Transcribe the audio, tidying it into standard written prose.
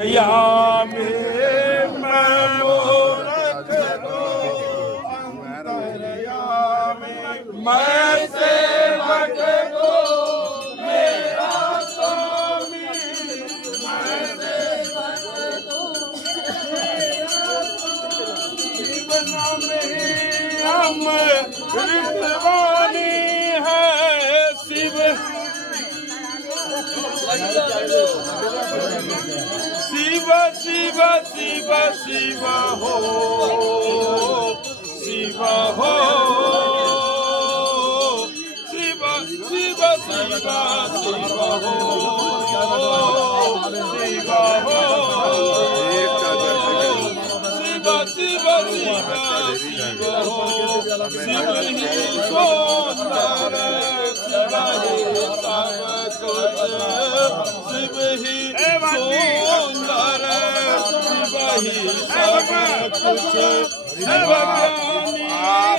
यामे मैं मूरख को अंतरयामी मैं सेवक को मेरा स्वामी मैं सेवक को जीवन में हम ऋतवानी है शिव शिव शिव शिव हो शिव हो शिव शिव शिव शिव हो शिव हो शिव शिव शिव शिव हो शिव ही सुंदर शिव ही सब कुछ शिव ही सुंदर शिव ही सब कुछ शिव ज्ञानी